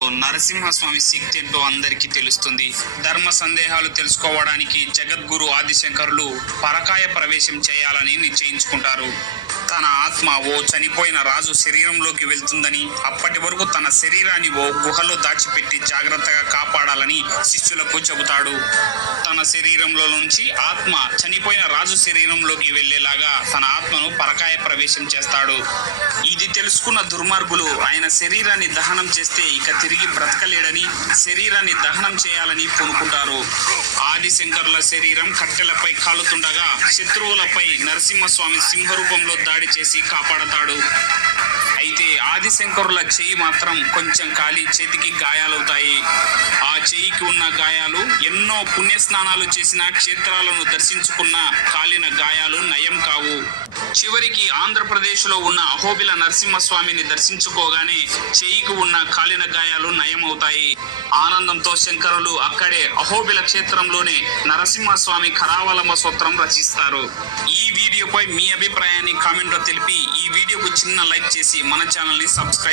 నరసింహస్వామి శక్తి ఏంటో అందరికీ తెలుస్తుంది. ధర్మ సందేహాలు తెలుసుకోవడానికి జగద్గురు ఆదిశంకరులు పరకాయ ప్రవేశం చేయాలని నిశ్చయించుకుంటారు. తన ఆత్మ ఓ చనిపోయిన రాజు శరీరంలోకి వెళ్తుందని, అప్పటి వరకు తన శరీరాన్ని ఓ గుహలో దాచిపెట్టి జాగ్రత్తగా కాపాడాలని శిష్యులకు చెబుతాడు. తన శరీరంలో నుంచి ఆత్మ చనిపోయిన రాజు శరీరంలోకి వెళ్లేలాగా తన ఆత్మను పరకాయ ప్రవేశం చేస్తాడు. ఇది తెలుసుకున్న దుర్మార్గులు ఆయన శరీరాన్ని దహనం చేస్తే ఇక తిరిగి బ్రతకలేడని శరీరాన్ని దహనం చేయాలని పూనుకుంటారు. ఆదిశంకరుల శరీరం కట్టెలపై కాలుతుండగా శత్రువులపై నరసింహస్వామి సింహరూపంలో దాడి చేసి కాపాడతాడు. అయితే ఆదిశంకరుల చెయ్యి మాత్రం కొంచెం కాలి చేతికి గాయాలవుతాయి. ఆ చెయ్యికి ఉన్న గాయాలు ఎన్నో పుణ్యస్నానాలు చేసిన, క్షేత్రాలను దర్శించుకున్న కాలిన గాయాలు నయం కావు. చివరికి ఆంధ్రప్రదేశ్లో ఉన్న అహోబిల నరసింహస్వామిని దర్శించుకోగానే చెయ్యికి ఉన్న కాలిన గాయాలు నయమవుతాయి. ఆనందంతో శంకరులు అక్కడే అహోబిల క్షేత్రంలోనే నరసింహస్వామి కరావలంబ స్తోత్రం రచిస్తారు. ఈ వీడియోపై మీ అభిప్రాయాన్ని కామెంట్లో తెలిపి ఈ వీడియోకు చిన్న లైక్ చేసి మన ఛానల్ని సబ్స్క్రైబ్